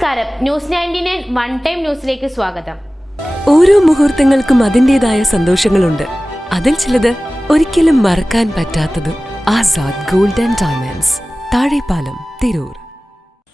നമസ്കാരം, news 99 one time ന്യൂസിലേക്ക് സ്വാഗതം. ഓരോ മുഹൂർത്തങ്ങൾക്കും അതിൻ്റെതായ സന്തോഷങ്ങളുണ്ട്. അതിൽ ചിലത് ഒരിക്കലും മറക്കാൻ പറ്റാത്തതും. Azad gold and diamonds, Thazhepalam, Tirur.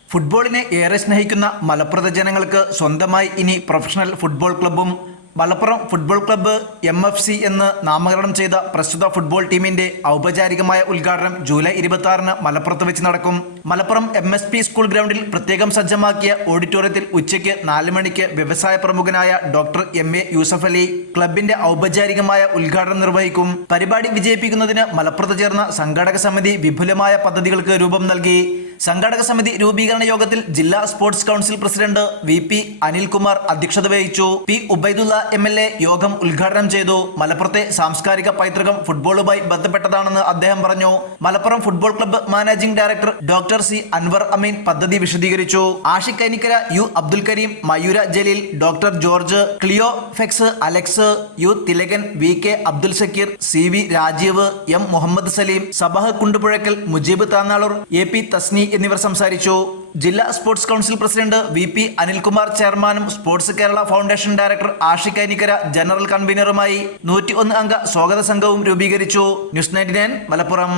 ഫുട്ബോളിനെ ഏറെ സ്നേഹിക്കുന്ന മലപ്പുറത്തെ ജനങ്ങൾക്ക് സ്വന്തമായി ഇനി പ്രൊഫഷണൽ ഫുട്ബോൾ ക്ലബ്ബും. മലപ്പുറം ഫുട്ബോൾ ക്ലബ്ബ് MFC എന്ന് നാമകരണം ചെയ്ത പ്രസ്തുത ഫുട്ബോൾ ടീമിന്റെ ഔപചാരികമായ ഉദ്ഘാടനം ജൂലൈ 26-ന് മലപ്പുറത്ത് വെച്ച് നടക്കും. മലപ്പുറം MSP സ്കൂൾ ഗ്രൗണ്ടിൽ പ്രത്യേകം സജ്ജമാക്കിയ ഓഡിറ്റോറിയത്തിൽ ഉച്ചയ്ക്ക് 4 മണിക്ക് വ്യവസായ പ്രമുഖനായ ഡോക്ടർ MA യൂസഫ് അലി ക്ലബിന്റെ ഔപചാരികമായ ഉദ്ഘാടനം നിർവഹിക്കും. പരിപാടി വിജയിപ്പിക്കുന്നതിന് മലപ്പുറത്ത് ചേർന്ന സംഘാടക സമിതി വിപുലമായ പദ്ധതികൾക്ക് രൂപം നൽകി. സംഘാടക സമിതി രൂപീകരണ യോഗത്തിൽ ജില്ലാ sports council president VP Anilkumar അധ്യക്ഷത വഹിച്ചു. P ഉബൈദുള്ള MLA യോഗം ഉദ്ഘാടനം ചെയ്തു. മലപ്പുറത്തെ സാംസ്കാരിക പൈതൃകം ഫുട്ബോളുമായി ബന്ധപ്പെട്ടതാണെന്ന് അദ്ദേഹം പറഞ്ഞു. Malappuram football club managing director doctor C Anwar Ameen പദ്ധതി വിശദീകരിച്ചു. Ashiq Kainikkara, U Abdul Kareem, Mayura Jaleel, doctor George, ക്ലിയോ ഫെക്സ്, Alex, U Thilakan, VK Abdul Sakkeer, CV Rajeev, M Muhammad Saleem, Sabah Kundupuzhakkal, Mujeeb Thannalur, AP Thasni എന്നിവർ സംസാരിച്ചു. ജില്ലാ sports council president VP Anilkumar ചെയർമാനും sports Kerala foundation director Ashiq Kainikkara general കൺവീനറുമായി 101 അംഗ സ്വാഗത സംഘവും രൂപീകരിച്ചു. ന്യൂസ് 99 മലപ്പുറം.